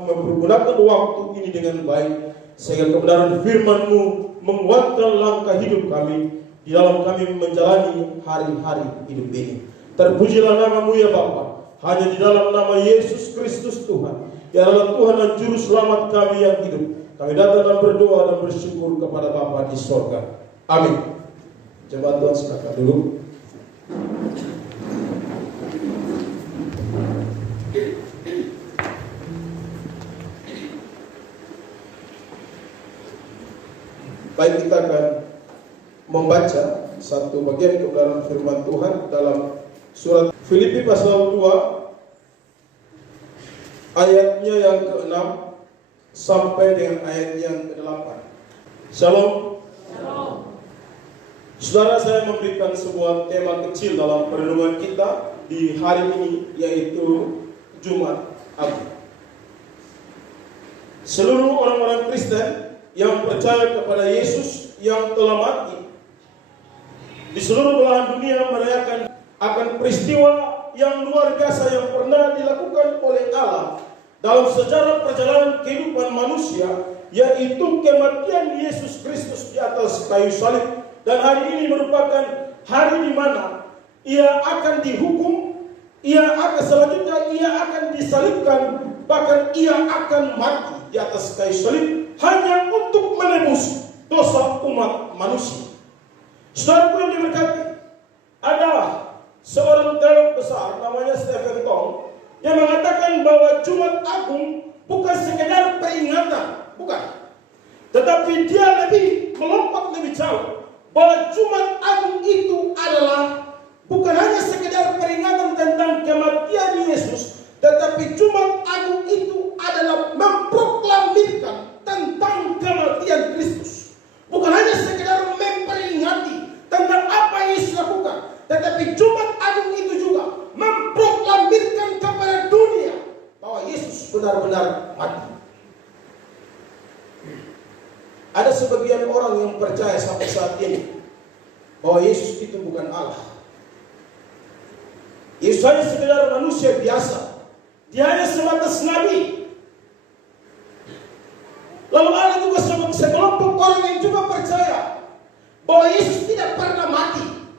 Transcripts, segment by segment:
mempergunakan waktu ini dengan baik, sehingga kebenaran firman-Mu menguatkan langkah hidup kami di dalam kami menjalani hari-hari hidup ini. Terpujilah nama-Mu ya Bapa. Hanya di dalam nama Yesus Kristus Tuhan, yang adalah Tuhan dan Juru Selamat kami yang hidup, kami datang dan berdoa dan bersyukur kepada Bapa di sorga. Amin. Jemaat Tuhan silakan dulu. Baik, kita akan membaca satu bagian kebenaran firman Tuhan dalam surat Filipi pasal 2 ayatnya yang ke-6 sampai dengan ayat yang ke-8. Shalom. Shalom. Saudara, saya memberikan sebuah tema kecil dalam perenungan kita di hari ini, yaitu Jumat Agung. Seluruh orang-orang Kristen yang percaya kepada Yesus yang telah mati di seluruh belahan dunia merayakan akan peristiwa yang luar biasa yang pernah dilakukan oleh Allah dalam sejarah perjalanan kehidupan manusia, yaitu kematian Yesus Kristus di atas kayu salib. Dan hari ini merupakan hari di mana Ia akan dihukum, selanjutnya Ia akan disalibkan, bahkan Ia akan mati di atas kayu salib hanya untuk menebus dosa umat manusia. Saudara yang diberkati, ada seorang teolog besar namanya Stephen Tong yang mengatakan bahwa Jumat Agung bukan sekedar peringatan, bukan, tetapi dia melompat lebih jauh, bahwa Jumat Agung itu adalah bukan hanya sekedar peringatan tentang kematian Yesus, tetapi Jumat Agung itu adalah memproklamirkan tentang kematian Kristus. Bukan hanya sekedar memperingati tentang apa yang Yesus lakukan, tetapi Jumat Agung itu juga memproklamirkan kepada dunia bahwa Yesus benar-benar mati. Ada sebagian orang yang percaya sampai saat ini bahwa Yesus itu bukan Allah. Yesus hanya sekedar manusia biasa. Dia hanya sebatas nabi. Lalu ada juga sekelompok orang yang juga percaya bahwa Yesus tidak pernah mati,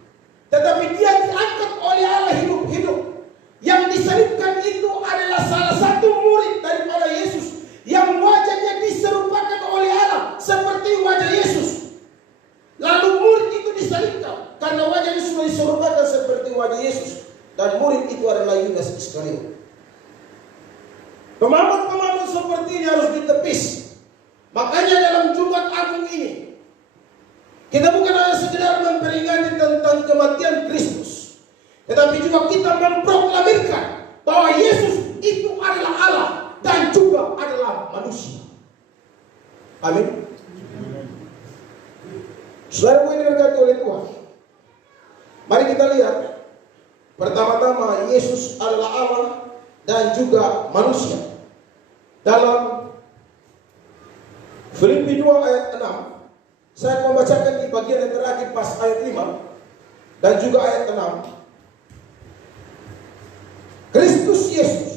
tetapi Dia diangkat oleh Allah hidup-hidup. Yang disalibkan itu adalah salah satu murid daripada Yesus yang wajahnya diserupakan oleh Allah seperti wajah Yesus. Lalu murid itu disalibkan karena wajahnya sudah diserupakan seperti wajah Yesus, dan murid itu adalah Yudas Iskariot. Pemahaman-pemahaman seperti ini harus ditepis. Makanya dalam Jumat Agung ini kita bukan hanya sekedar memperingati tentang kematian Kristus, tetapi juga kita memproklamirkan bahwa Yesus itu adalah Allah dan juga adalah manusia. Amin. Saudara yang diberkati oleh Tuhan, mari kita lihat. Pertama-tama, Yesus adalah Allah dan juga manusia. Dalam Filipi 2 ayat 6, saya membacakan di bagian yang terakhir pas ayat 5 dan juga ayat 6. Kristus Yesus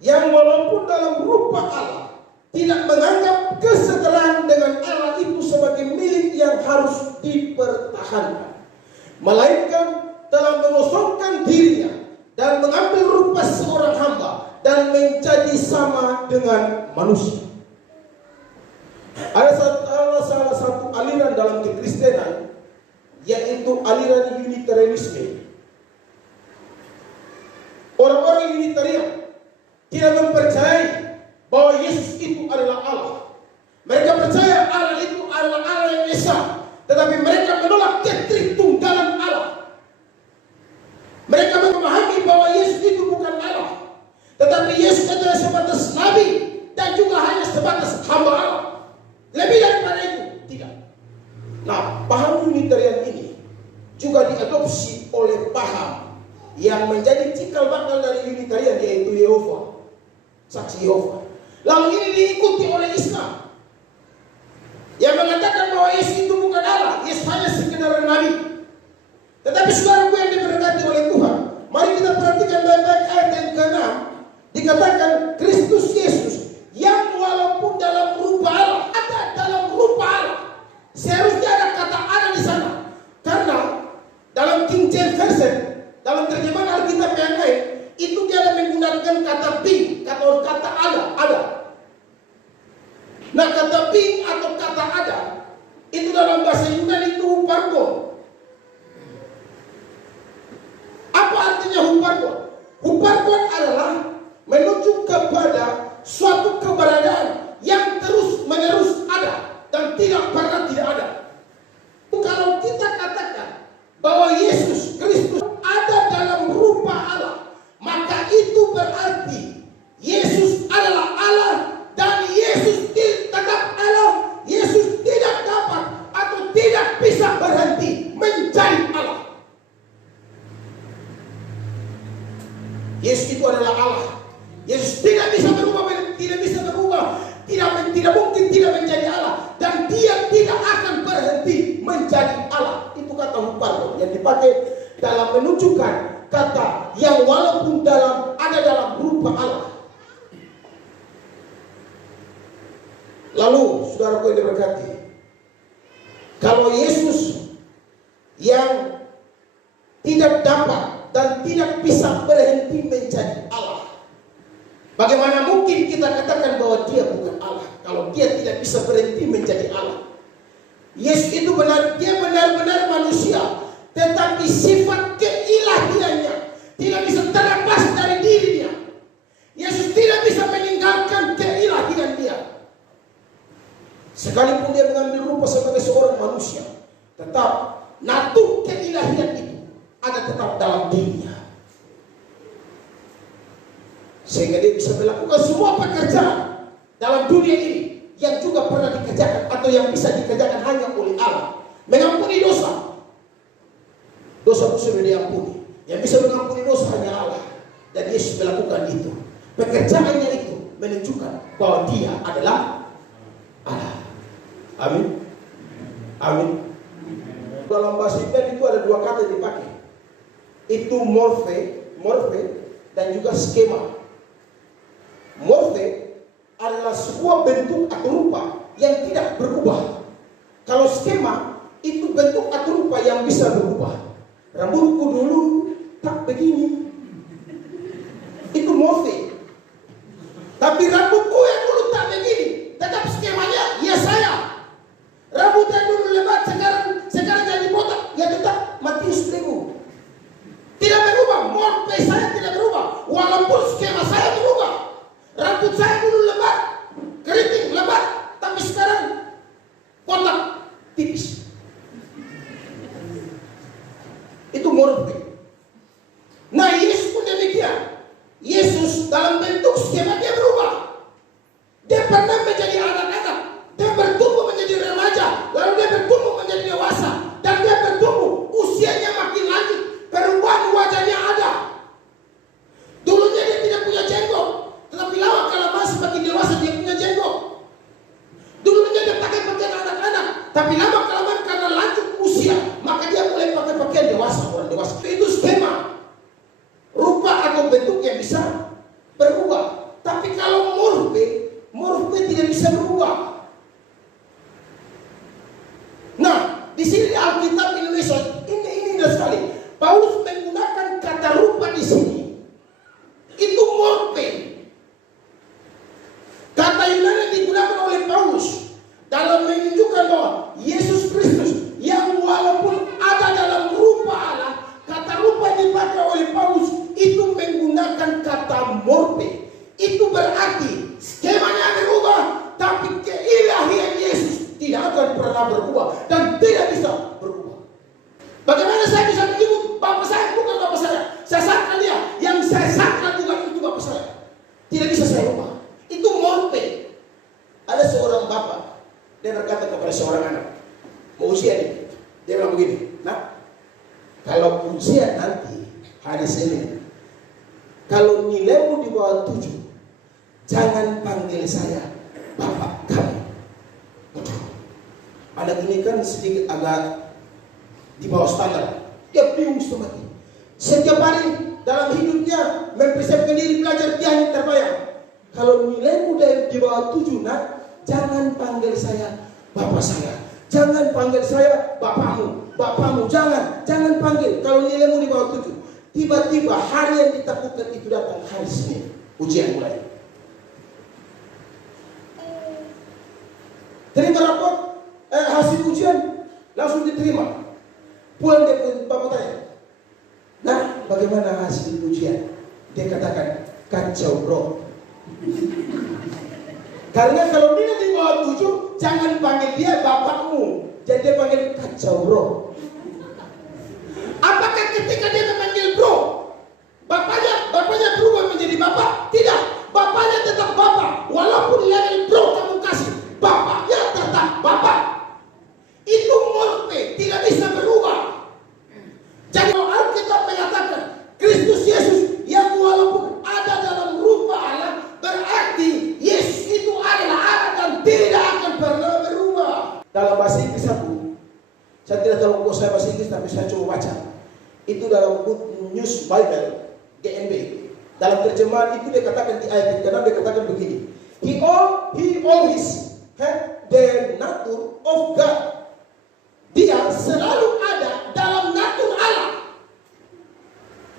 yang walaupun dalam rupa Allah tidak menganggap kesetaraan dengan Allah itu sebagai milik yang harus dipertahankan, melainkan telah mengosongkan dirinya dan mengambil rupa seorang hamba dan menjadi sama dengan manusia. Ada salah satu aliran dalam kekristenan, yaitu aliran Unitarianisme. Orang-orang Unitarian tidak mempercayai bahwa Yesus itu adalah Allah. Mereka percaya Allah itu adalah Allah yang esa, tetapi mereka menolak ketritunggalan Allah. Mereka memahami bahwa Yesus itu bukan Allah, tetapi Yesus adalah sebatas nabi dan juga hanya sebatas hamba Allah. Lebih daripada itu tidak. Nah, paham Unitarian ini juga diadopsi oleh paham yang menjadi cikal bakal dari Unitarian, yaitu Yehova, saksi Yehova. Lalu ini diikuti oleh Islam yang mengatakan bahwa Yesus itu bukan Allah, Yesus hanya sekedar nabi. Tetapi saudaraku yang diberkati oleh Tuhan, mari kita perhatikan baik-baik ayat yang ke-6. Dikatakan Kristus Yesus dalam bahasa Yunani itu hupargon. Apa artinya hupargon? Hupargon adalah menuju kepada suatu keberadaan yang terus menerus ada dan tidak pernah tidak ada. Kalau kita katakan bahwa Yesus Kristus ada dalam rupa Allah, maka itu berarti Yesus adalah Allah dan Yesus tetap Allah. Yesus tidak dapat atau tidak bisa berhenti menjadi Allah. Yesus itu adalah Allah. Yesus tidak bisa berubah, tidak mungkin tidak menjadi Allah, dan Dia tidak akan berhenti menjadi Allah. Itu kata hupargon yang dipakai dalam menunjukkan kata yang walaupun ada dalam rupa Allah. Lalu, saudaraku yang diberkati, kalau Yesus yang tidak dapat dan tidak bisa berhenti menjadi Allah, bagaimana mungkin kita katakan bahwa Dia bukan Allah kalau Dia tidak bisa berhenti menjadi Allah? Yesus itu Dia benar-benar manusia, tetapi sifat keilahiannya tidak bisa terlepas dari dirinya. Yesus tidak bisa meninggalkan keilahian Dia. Sekalipun Dia mengambil rupa sebagai seorang manusia, tetap natur keilahian itu ada tetap dalam dirinya, sehingga Dia bisa melakukan semua pekerjaan dalam dunia ini yang juga pernah dikerjakan atau yang bisa dikerjakan hanya oleh Allah. Mengampuni dosa sudah diampuni. Yang bisa mengampuni dosa hanya Allah, dan Yesus melakukan itu. Pekerjaannya itu menunjukkan bahwa Dia adalah Allah. Amin. Amin. Dalam bahasa Yunani itu ada dua kata yang dipakai. Itu morphe dan juga skema. Morphe adalah sebuah bentuk atau rupa yang tidak berubah. Kalau skema itu bentuk atau rupa yang bisa berubah. Rambutku dulu tak begini, itu morphe. Tapi rambutku yang dulu tak begini, tetap skemanya ya saya. Rambutnya dulu lebat, sekarang jadi botak, ya tetap Matius Primo. Tidak berubah, morphe saya tidak berubah, walaupun skema saya berubah. Rambut saya dulu lebat, keriting lebat, tapi sekarang botak tipis. Itu morphe. Nah, Yesus pun demikian. Yesus dalam bentuk skema Dia berubah. Dia pernah menjadi anak-anak, Dia bertumbuh menjadi remaja, lalu Dia bertumbuh menjadi dewasa, dan Dia bertumbuh usianya makin lanjut, perubahan wajahnya ada. Dulunya Dia tidak punya jenggot, tetapi lama kelamaan semakin dewasa Dia punya jenggot. Dulunya Dia pakai pakaian anak-anak, tapi lama kelamaan karena lanjut usia, maka Dia mulai pakai pakaian dewasa, orang dewasa. Itu skema, rupa atau bentuk yang bisa berubah. Tapi kalau morphe tidak bisa berubah. Nah, di sini Alkitab Indonesia ini indah sekali. Paulus menggunakan kata rupa di sini. Itu morphe. Kata Yunani yang digunakan oleh Paulus dalam menunjukkan bahwa Yesus Kristus yang walaupun ada dalam rupa Allah, kata rupa yang dipakai oleh Paulus itu menggunakan kata morphe. Itu berarti skemanya berubah, tapi keilahian Yesus tidak akan pernah berubah dan tidak bisa berubah. Bagaimana saya bisa menyebut Bapak saya bukan Bapak saya? Saya sangka Dia, yang saya sangka juga itu Bapak saya. Tidak bisa saya ubah. Itu morphe. Ada seorang bapak, dia berkata kepada seorang anak, mau ujian ini. Dia bilang begini, nah, kalau ujian nanti hari Senin, kalau nilaimu di bawah 7, jangan panggil saya Bapak kami. Anak ini kan sedikit agak di bawah standar. Dia bingung setengah. Setiap hari dalam hidupnya mempersiapkan diri belajar, dia hanya terbayang, kalau nilaimu di bawah 7, nak, jangan panggil saya Bapak saya. Jangan panggil saya bapakmu, jangan panggil. Kalau nilaimu di bawah 7, tiba-tiba hari yang ditakutkan itu datang, hari Senin, ujian mulai. Terima rapor hasil ujian, diterima. Pulang dia pun bapak tanya, nah bagaimana hasil ujian? Dia katakan, kacau bro. Karena kalau dia di bawah 7, jangan panggil dia bapakmu, jadi dia panggil kacau bro. Apakah ketika dia memanggil bro, bapaknya berubah menjadi bapak? Tidak, bapaknya tetap bapak. Walaupun level bro kamu kasih, bapaknya tetap bapak. Itu morpe, tidak bisa berubah. Jadi Alkitab mengatakan Kristus Yesus yang walaupun ada dalam rupa Allah, berarti Yesus itu adalah Allah dan tidak akan pernah berubah. Dalam bahasa Inggris saya tidak tahu kok saya bahasa Inggris, tapi saya coba baca. Itu dalam Good News Bible GNB. Dalam terjemahan itu dia katakan di ayat ke-6 dia katakan begini. He always had the nature of God. Dia selalu ada dalam natur Allah.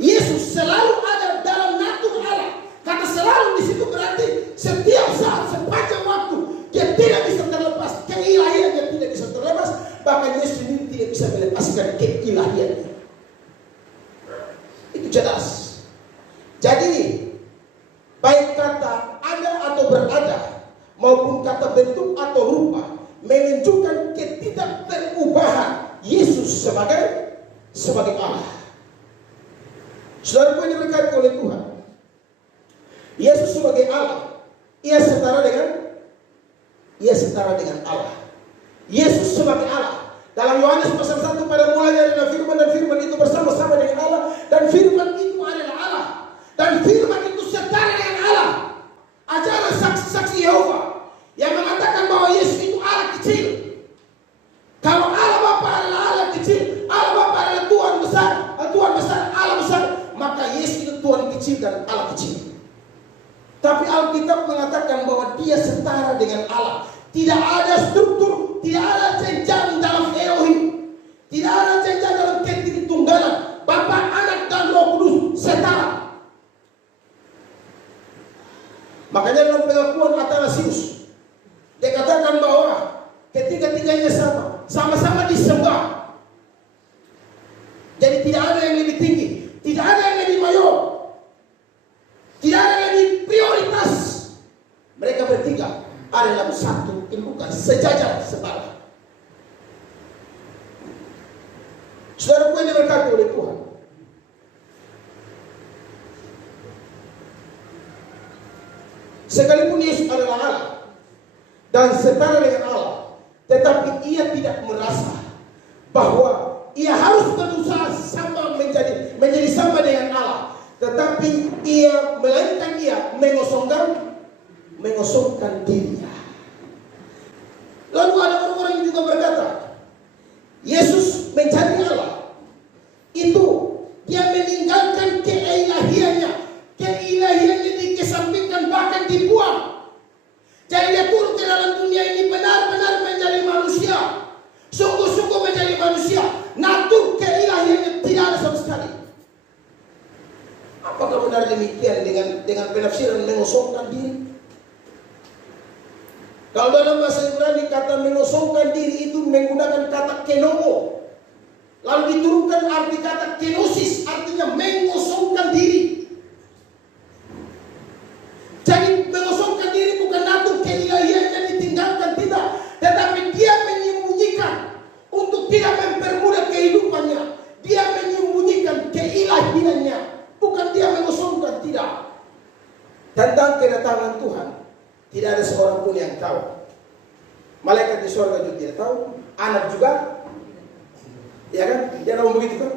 Yesus selalu ada dalam natur Allah. Kata selalu di situ berarti setiap saat sepanjang waktu dia tidak bisa terlepas, keilahiannya tidak bisa terlepas. Bahkan Yesus sendiri tidak bisa melepaskan keilahiannya. Itu jelas. Jadi baik kata ada atau berada maupun kata bentuk atau rupa menunjukkan ketidakberubahan Yesus sebagai Allah. Saudara yang diberkati oleh Tuhan, Yesus sebagai Allah, ia setara dengan Allah. Yesus sebagai Allah. Dalam Yohanes pasal 1 pada mulanya adalah firman, dan firman itu bersama-sama dengan Allah, dan firman itu adalah Allah, dan firman itu setara dengan Allah. Ajaran saksi-saksi Yehova yang mengatakan bahwa Yesus itu Allah kecil. Kalau Allah Bapa adalah Allah kecil, Allah Bapa adalah Tuhan besar, Allah besar, maka Yesus itu Tuhan kecil dan Allah kecil. Tapi Alkitab mengatakan bahwa dia setara dengan Allah. Tidak ada struktur, tidak ada jenjang dalam Elohim, tidak ada jenjang dalam ketritunggalan. Bapa, Anak, dan Roh Kudus setara. Makanya dalam pengakuan Athanasius dia katakan bahwa ketiga-tiganya sama-sama disembah. Jadi tidak ada yang lebih tinggi, tidak ada yang lebih mayor, tidak ada yang lebih prioritas. Mereka bertiga adalah satu kedudukan, sejajar, setara. Saudara yang diberkati oleh Tuhan, sekalipun Yesus adalah Allah dan setara dengan Allah, tetapi ia tidak merasa bahwa ia harus berusaha sama menjadi sama dengan Allah, tetapi melainkan ia mengosongkan dirinya. Lalu ada orang-orang yang juga berkata, Yesus menjadi Allah itu dia meninggalkan keilahiannya dikesampingkan, bahkan dibuang. Jadi dia turun ke dalam dunia ini benar-benar menjadi manusia, sungguh-sungguh menjadi manusia. Natur keilahiannya tidak ada sama sekali. Apakah benar demikian dengan penafsiran mengosongkan diri? Kalau dalam bahasa Ibrani kata mengosongkan diri itu menggunakan kata kenoo. Lalu diturunkan arti kata kenosis, artinya mengosongkan diri. Jadi mengosongkan diri bukan natur keilahiannya ditinggalkan, tidak. Tetapi dia menyembunyikan untuk tidak mempermudah kehidupannya. Dia menyembunyikan keilahiannya, bukan dia mengosongkan, tidak. Tentang kedatangan Tuhan tidak ada seorang pun yang tahu. Malaikat di surga juga tidak tahu, anak juga, ya kan? Dia tahu begitu kan?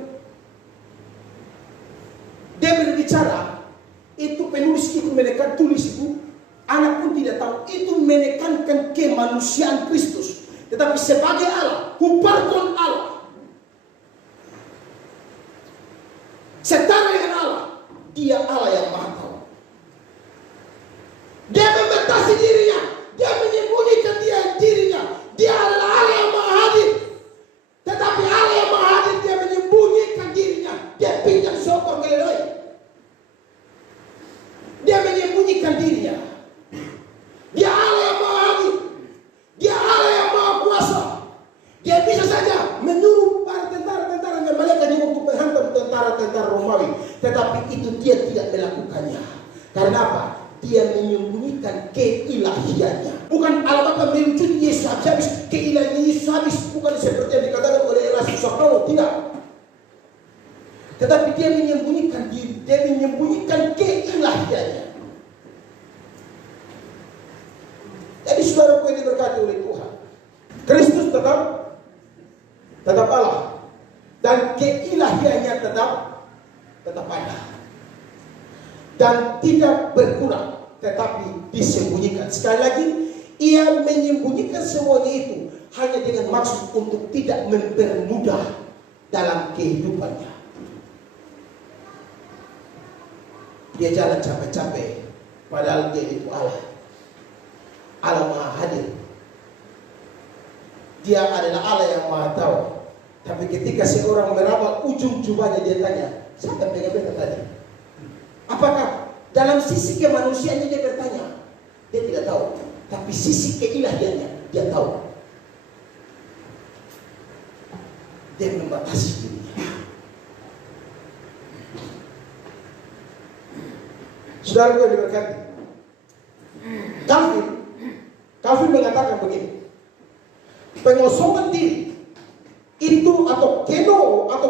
Dia berbicara, itu penulis itu menekan, tulis itu, anak pun tidak tahu. Itu menekankan kemanusiaan Kristus. Tetapi sebagai Allah, huparton Allah, setara dengan Allah, dia Allah yang maha tahu. Dia membatasi dirinya, dia menyembunyikan dirinya. Dia adalah Allah yang maha hadir. Tetapi Allah yang maha hadir, dia menyembunyikan dirinya. Dia pinjam sokor keledai. Dia menyembunyikan dirinya. Dia Allah yang maha hadir. Dia Allah yang maha kuasa. Dia bisa saja menyuruh keilahiannya. Bukan Allah Bapa mewujud Yesus habis, keilahian Yesus habis. Bukan seperti yang dikatakan oleh Erastus Sapro, tidak. Tetapi dia menyembunyikan diri, dia menyembunyikan keilahiannya. Jadi saudaraku yang diberkati oleh Tuhan, Kristus tetap Allah, dan keilahiannya tetap ada, dan tidak berkurang, tetapi disembunyikan. Sekali lagi, ia menyembunyikan semuanya itu hanya dengan maksud untuk tidak mempermudah dalam kehidupannya. Dia jalan capek-capek, padahal dia itu Allah. Allah Maha Hadir. Dia adalah Allah yang Maha Tahu. Tapi ketika seorang meraba ujung jubahnya, dia tanya, siapa yang pegang tadi? Apakah dalam sisi kemanusiaannya dia bertanya? Dia tidak tahu. Tapi sisi keilahiannya dia tahu. Dia membatasi dirinya. Saudara gue diberkati. Calvin mengatakan begini, pengosongan diri itu atau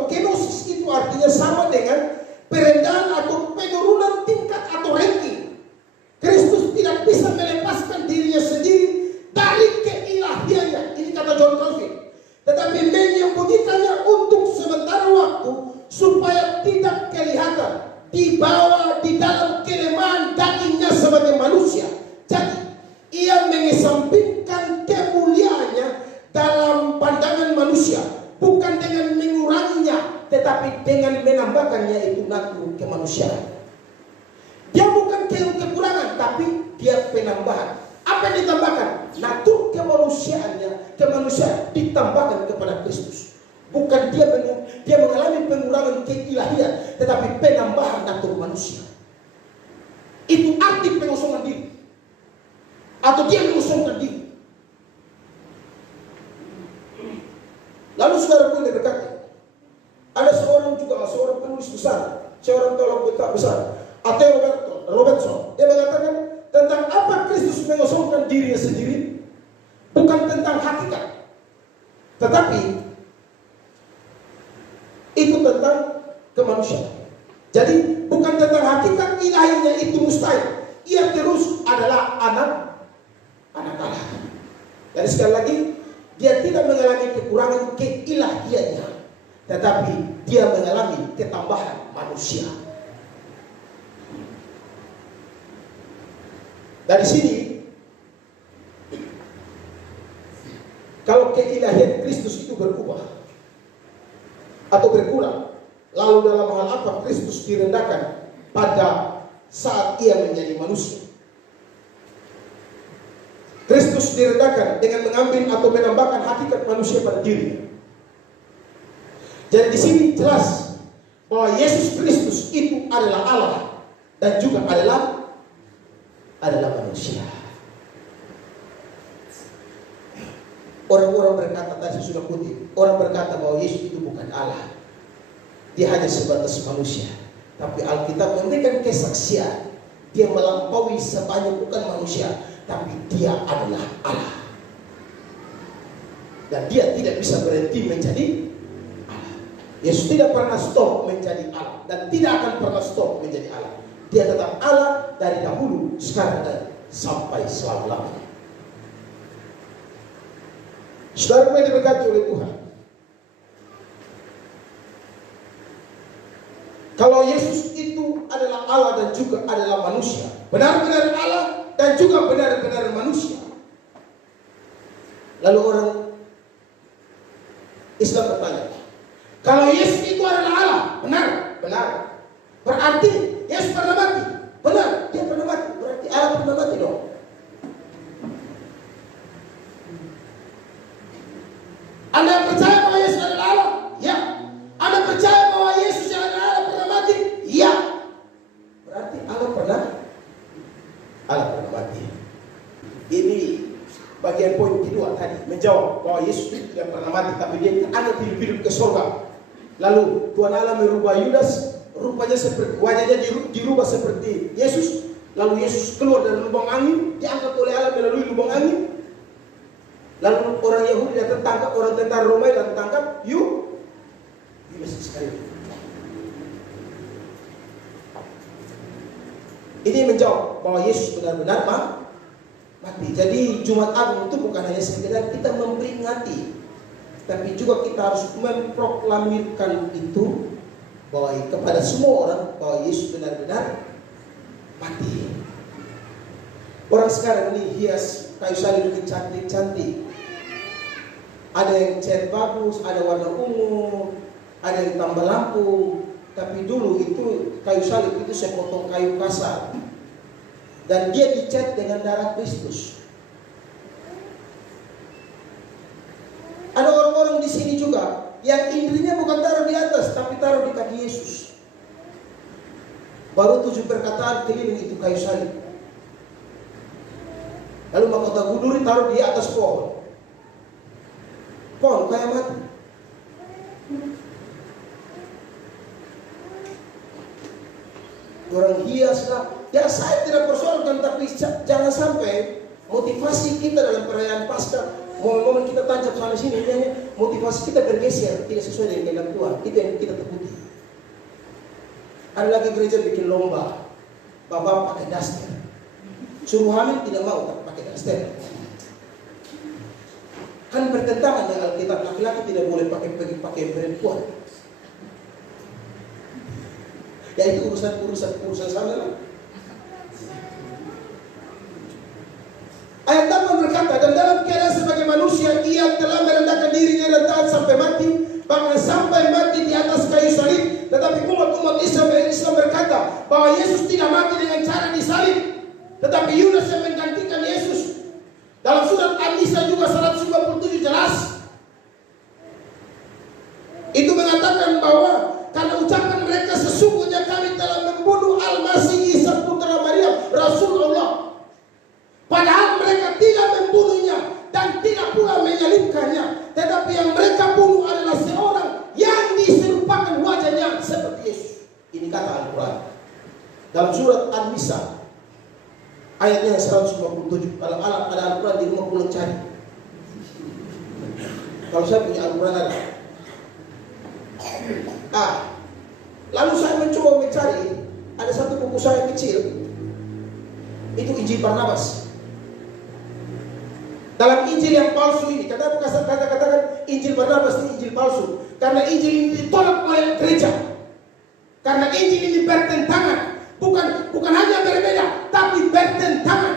kenosis itu artinya sama dengan perendahan atau penurunan tingkat atau ranking. Kristus tidak bisa melepaskan dirinya sendiri dari keilahiannya. Ini kata John Calvin. Tetapi menyembunyikannya untuk sementara waktu supaya tidak kelihatan dibawa di dalam kelemahan dagingnya sebagai manusia. Jadi ia mengesampingkan kemuliaannya dalam pandangan manusia, bukan dengan menguranginya, tetapi dengan menambahkannya, itu natur kemanusiaan. Dia bukan kekurangan, tapi dia penambahan. Apa yang ditambahkan? Natur kemanusiaan ditambahkan kepada Kristus. Bukan dia mengalami pengurangan keilahian, tetapi penambahan natur manusia. Itu arti pengosongan diri. Atau dia mengosongkan diri. Lalu saudara pun berkata, ada seorang penulis besar, seorang teolog besar, atau Robertson, dia mengatakan tentang apa Kristus mengosongkan dirinya sendiri, bukan tentang hakikat, tetapi itu tentang kemanusiaan. Jadi bukan tentang hakikat ilahinya itu mustahil. Ia terus adalah anak Allah. Jadi sekali lagi, dia tidak mengalami kekurangan keilahiannya, tetapi dia mengalami ketambahan manusia. Dari sini, kalau keilahian Kristus itu berubah atau berkurang, lalu dalam hal apa Kristus direndahkan pada saat ia menjadi manusia? Kristus direndahkan dengan mengambil atau menambahkan hakikat manusia pada dirinya. Jadi di sini jelas bahwa Yesus Kristus itu adalah Allah dan juga adalah manusia. Orang-orang berkata, tadi sudah kutip, orang berkata bahwa Yesus itu bukan Allah, dia hanya sebatas manusia. Tapi Alkitab memberikan kesaksian, dia melampaui sebanyak, bukan manusia, tapi dia adalah Allah. Dan dia tidak bisa berhenti menjadi Allah. Yesus tidak pernah stop menjadi Allah, dan tidak akan pernah stop menjadi Allah. Dia tetap Allah dari dahulu, sekarang, dan sampai selama-lamanya. Saudara yang diberkati oleh Tuhan, kalau Yesus itu adalah Allah dan juga adalah manusia, benar-benar Allah dan juga benar-benar manusia, lalu orang Islam bertanya, kalau Yesus itu adalah Allah, benar, berarti Yesus pernah mati, benar, dia pernah mati, berarti Allah pernah mati dong. Anda percaya bahwa Yesus adalah Allah? Ya. Anda percaya bahwa Yesus yang adalah Allah pernah mati? Ya. Berarti Allah pernah mati. Ini bagian poin kedua tadi, menjawab bahwa Yesus tidak pernah mati, tapi dia akan hidup ke surga. Lalu Tuhan Allah merubah Yudas, rupanya seperti wajahnya dirubah seperti Yesus. Lalu Yesus keluar dari lubang angin, diangkat oleh Allah melalui lubang angin. Lalu orang Yahudi datang tangkap, orang tentara Romawi datang tangkap, yuk masih sekali. Ini menjawab bahwa Yesus benar-benar mati. Jadi Jumat Agung itu bukan hanya sekedar kita memperingati, tapi juga kita harus memproklamirkan itu bahwa kepada semua orang bahwa Yesus benar-benar mati. Orang sekarang ini hias kayu salib itu cantik-cantik. Ada yang cat bagus, ada warna ungu, ada yang tambah lampu. Tapi dulu itu kayu salib itu sepotong kayu kasar. Dan dia dicat dengan darah Kristus. Ada orang-orang di sini juga yang indrinya bukan taruh di atas, tapi taruh di kaki Yesus. Baru 7 perkataan keliling itu kayu salib. Lalu mahkota guduri taruh di atas pohon. Pohon kayak mati. Orang hias lah. Ya saya tidak persoalkan, tapi jangan sampai motivasi kita dalam perayaan Paskah, momen-momen kita tancap sana sini, motivasi kita bergeser tidak sesuai dengan kehendak Tuhan. Itu yang kita takuti. Ada lagi gereja bikin lomba, bapak pakai daster, suruh hamil tidak mau pakai daster. Kan bertentangan dengan Alkitab, laki-laki tidak boleh pakai perempuan. Ya itu urusan sana lah. Ayat 8 berkata, dan dalam keadaan sebagai manusia ia telah merendahkan dirinya dan taat sampai mati, bahkan sampai mati di atas kayu salib. Tetapi umat Islam berkata bahwa Yesus tidak mati dengan cara disalib, tetapi Yudas yang menggantikan Yesus. Dalam surat An-Nisa juga 157 jelas. Itu mengatakan bahwa karena ucapan mereka sesungguhnya kami telah membunuh Al-Masih Isa putra Maryam, Rasulullah. Padahal mereka tidak membunuhnya dan tidak pula menyalibkannya, tetapi yang mereka bunuh adalah seorang yang diserupakan wajahnya seperti Yesus. Ini kata Al-Quran dalam surat An-Nisa ayatnya 157. Kalau ada Al-Quran di rumah pulang cari. Kalau saya punya Al-Quran ada. Lalu saya mencoba mencari, ada satu buku saya kecil, itu Injil Barnabas. Dalam Injil yang palsu ini, katakan Injil Barnabas ini Injil palsu, karena Injil ini ditolak oleh gereja. Karena Injil ini bertentangan, bukan hanya berbeda, tapi bertentangan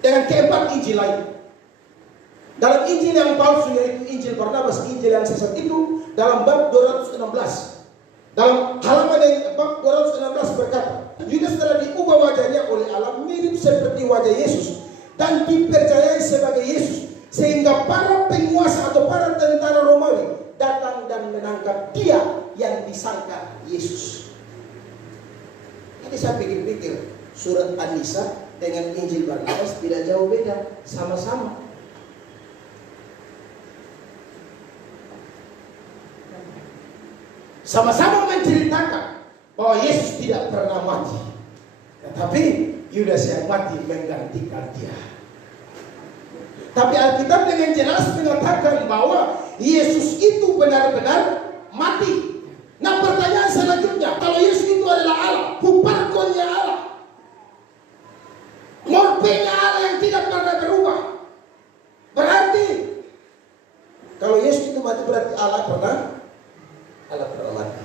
dengan keempat Injil lain. Dalam Injil yang palsu yaitu Injil Barnabas, Injil yang sesat itu, dalam bab 216, dalam halaman yang bab 216 berkata, Yudas telah diubah wajahnya oleh Allah mirip seperti wajah Yesus dan dipercayai sebagai Yesus, sehingga para penguasa atau para tentara Romawi datang dan menangkap dia yang disangka Yesus. Jadi saya pikir-pikir surat An-Nisa dengan Injil Barnabas tidak jauh beda, sama-sama. Sama-sama menceritakan bahwa Yesus tidak pernah mati, tetapi Yudas yang mati menggantikan dia. Tapi Alkitab dengan jelas mengatakan bahwa Yesus itu benar-benar mati. Nah pertanyaan selanjutnya, kalau Yesus itu adalah Allah, huparkonnya Allah, morpenya Allah yang tidak pernah berubah, berarti kalau Yesus itu mati berarti Allah pernah mati.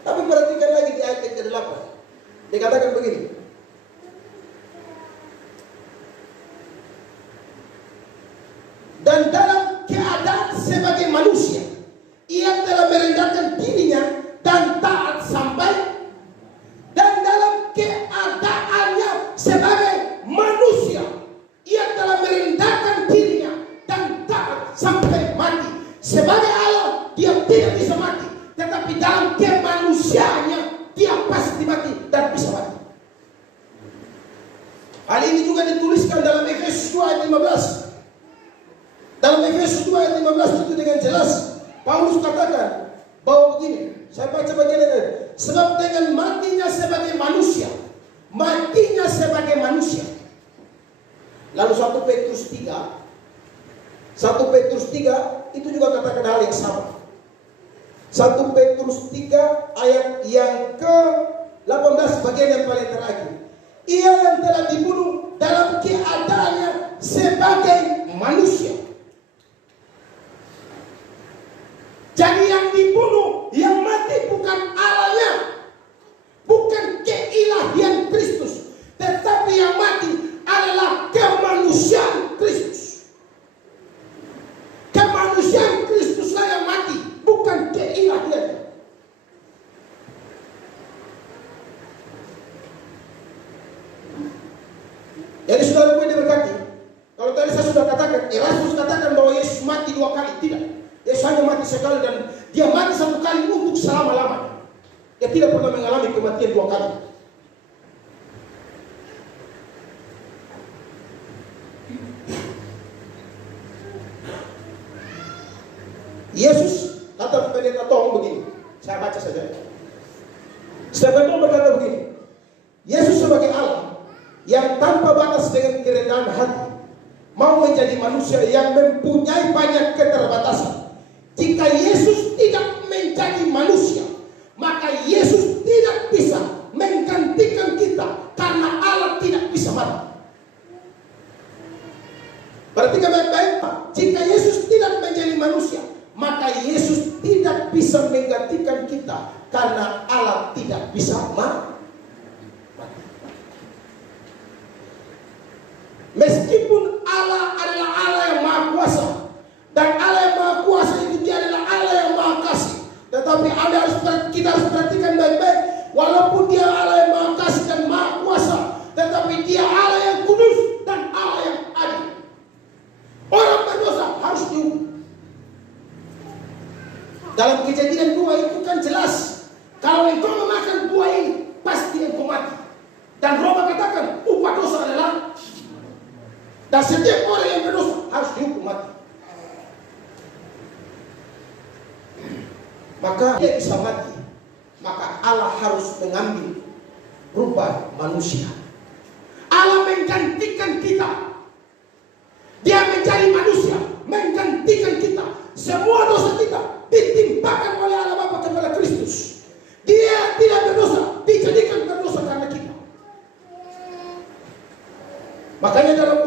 Tapi perhatikan lagi di ayat ke-8. Dikatakan begini. Dan dalam keadaan sebagai manusia, ia telah merendahkan dirinya dan taat sampai. Dan dalam keadaannya sebagai manusia, ia telah merendahkan dirinya dan taat sampai mati. Sebagai Allah, dia tidak bisa mati. Tetapi dalam kemanusiaannya dia pasti mati dan bisa mati. Hal ini juga dituliskan dalam Efesus 2 ayat 15. Dalam Efesus 2 ayat 15 itu dengan jelas Paulus katakan bahwa begini, saya baca bagian ini, sebab dengan matinya sebagai manusia matinya sebagai manusia. Lalu 1 Petrus 3 itu juga katakan hal yang sama. 1 Petrus 3 ayat yang ke-18 bagian yang paling terakhir. Ia yang telah dibunuh dalam keadaannya sebagai manusia. Jadi yang dibunuh, yang mati bukan Allahnya, bukan keilahian Kristus, tetapi yang mati adalah kemanusiaan Kristus. Kemanusiaan Kristuslah yang mati, bukan keilahian. Jadi saudara gue diberkati. Kalau tadi saya sudah katakan, Erasmus katakan bahwa Yesus mati 2 kali. Tidak. Yesus hanya mati sekali dan dia mati 1 kali untuk selama-lamanya. Dia tidak pernah mengalami kematian 2 kali. Yesus kata pendeta Tong begini. Saya baca saja. Stephen Tong berkata begini. Yesus sebagai Allah yang tanpa batas dengan kerendahan hati mau menjadi manusia yang mempunyai banyak keterbatasan. Jika Yesus tidak menjadi manusia, maka Yesus tidak bisa menggantikan kita karena Allah tidak bisa mati. Perhatikan baik-baik. Jika Yesus tidak menjadi manusia, maka Yesus tidak bisa menggantikan kita karena Allah tidak bisa mati. Meskipun Allah adalah Allah yang Maha Kuasa, dan Allah yang Maha Kuasa itu dia adalah Allah yang Maha Kasih, tetapi kita harus perhatikan baik-baik. Walaupun dia Allah yang Maha Kasih dan Maha Kuasa, tetapi dia Allah yang kudus dan Allah yang adil. Orang berdosa harus dihukum. Dalam Kejadian 2 itu kan jelas, kalau engkau memakan buah ini pasti engkau mati. Dan Roma katakan upah dosa adalah, dan setiap orang yang berdosa harus dihukum mati. Maka dia bisa mati, maka Allah harus mengambil rupa manusia. Allah menggantikan kita. Dia menjadi manusia, menggantikan kita. Semua dosa kita ditimpakan oleh Allah Bapa kepada Kristus. Dia tidak berdosa, dijadikan berdosa karena kita. Makanya dalam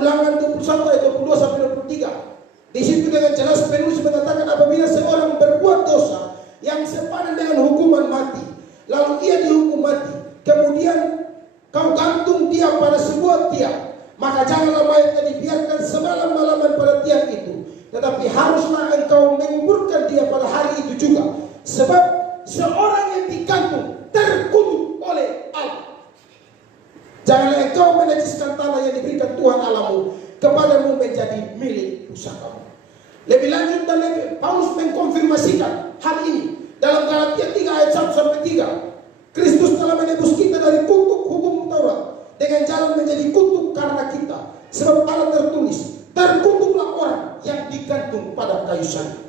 ulangan 21 ayat 22 sampai 23, di situ dengan jelas penulis mengatakan apabila seorang berbuat dosa yang sepadan dengan hukuman mati, lalu ia dihukum mati, kemudian kau gantung dia pada sebuah tiang, maka janganlah mayatnya dibiarkan semalam-malaman pada tiang itu, tetapi haruslah engkau menguburkan dia pada hari itu juga, sebab seorang yang digantung terkutuk oleh Allah. Janganlah engkau menajiskan tanah yang diberikan Tuhan Allahmu kepadamu menjadi milik pusakamu. Lebih lanjut dan lebih, Paulus mengkonfirmasikan hal ini dalam Galatia 3 ayat 1 sampai 3. Kristus telah menebus kita dari kutuk hukum Taurat dengan jalan menjadi kutuk karena kita. Sebab Allah tertulis, terkutuklah orang yang digantung pada kayu salib.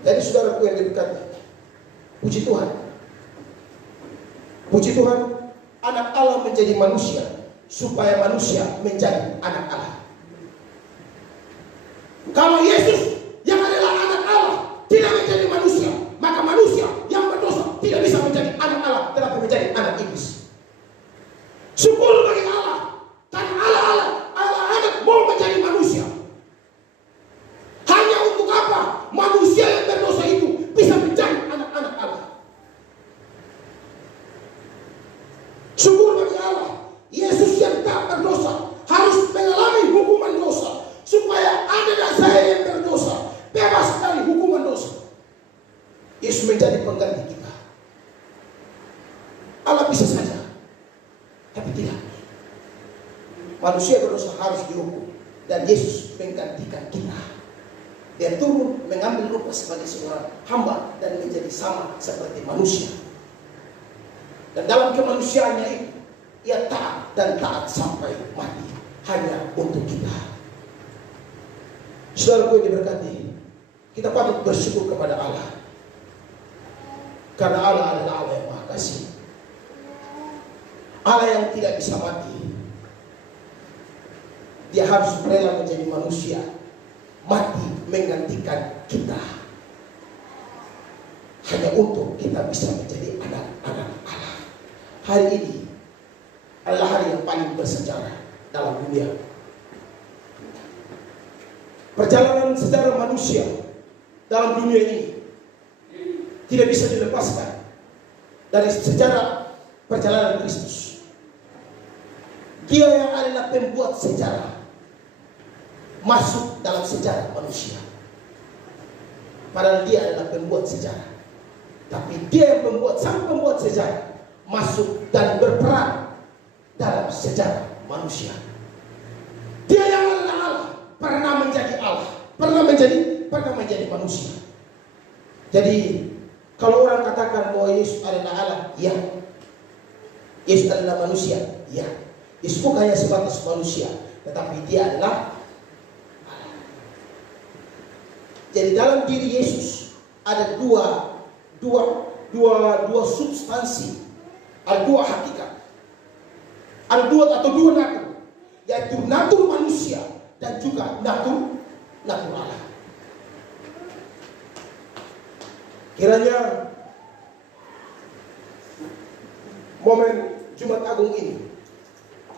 Jadi saudaraku yang diberkati, puji Tuhan. Puji Tuhan, anak Allah menjadi manusia supaya manusia menjadi anak Allah. Kalau Yesus yang adalah anak Allah tidak menjadi manusia, maka manusia yang berdosa tidak bisa menjadi anak Allah, tetapi menjadi anak iblis. Syukur bagi Allah, karena Allah anak mau menjadi manusia. Hanya untuk apa? Manusia yang berdosa itu bisa menjadi anak-anak Allah. Syukur bagi Allah, Yesus yang tak berdosa harus mengalami hukuman dosa, supaya Anda dan saya yang berdosa bebas dari hukuman dosa. Yesus menjadi pengganti kita. Allah bisa saja, tapi tidak. Manusia berdosa harus dihukum, dan Yesus menggantikan kita. Dia turun mengambil rupa sebagai seorang hamba dan menjadi sama seperti manusia. Dan dalam kemanusiaannya itu, ia taat dan taat sampai mati hanya untuk kita. Saudaraku yang diberkati, kita patut bersyukur kepada Allah. Karena Allah adalah Allah yang Maha Kasih. Allah yang tidak bisa mati. Dia harus rela menjadi manusia, mati menggantikan kita, hanya untuk kita bisa menjadi anak-anak Allah. Hari ini adalah hari yang paling bersejarah dalam dunia. Perjalanan sejarah manusia dalam dunia ini tidak bisa dilepaskan dari sejarah perjalanan Kristus. Dia yang adalah pembuat sejarah masuk dalam sejarah manusia. Padahal dia adalah pembuat sejarah, tapi dia yang sang pembuat sejarah masuk dan berperan dalam sejarah manusia. Dia yang adalah Allah, pernah menjadi Allah, pernah menjadi manusia. Jadi kalau orang katakan bahwa Yesus adalah Allah, ya. Yesus adalah manusia, ya. Yesus bukan hanya sebatas manusia, tetapi dia adalah Allah. Jadi dalam diri Yesus ada dua substansi, ada dua hakikat, ada dua natur, yaitu natur manusia dan juga natur Allah. Kiranya momen Jumat Agung ini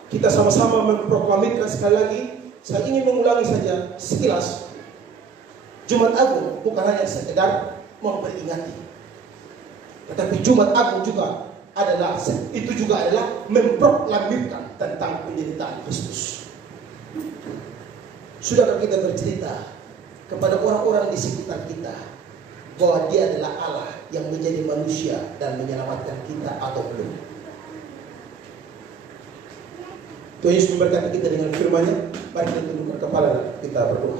kita sama-sama memproklamirkan sekali lagi. Saya ingin mengulangi saja sekilas. Jumat Agung bukan hanya sekedar memperingati, tetapi Jumat Agung juga adalah memproklamirkan tentang penderitaan Kristus. Sudahkah kita bercerita kepada orang-orang di sekitar kita bahwa dia adalah Allah yang menjadi manusia dan menyelamatkan kita, atau belum? Tuhan Yesus memberkati kita dengan firman-Nya. Mari kita tundukkan kepala, kita berdoa.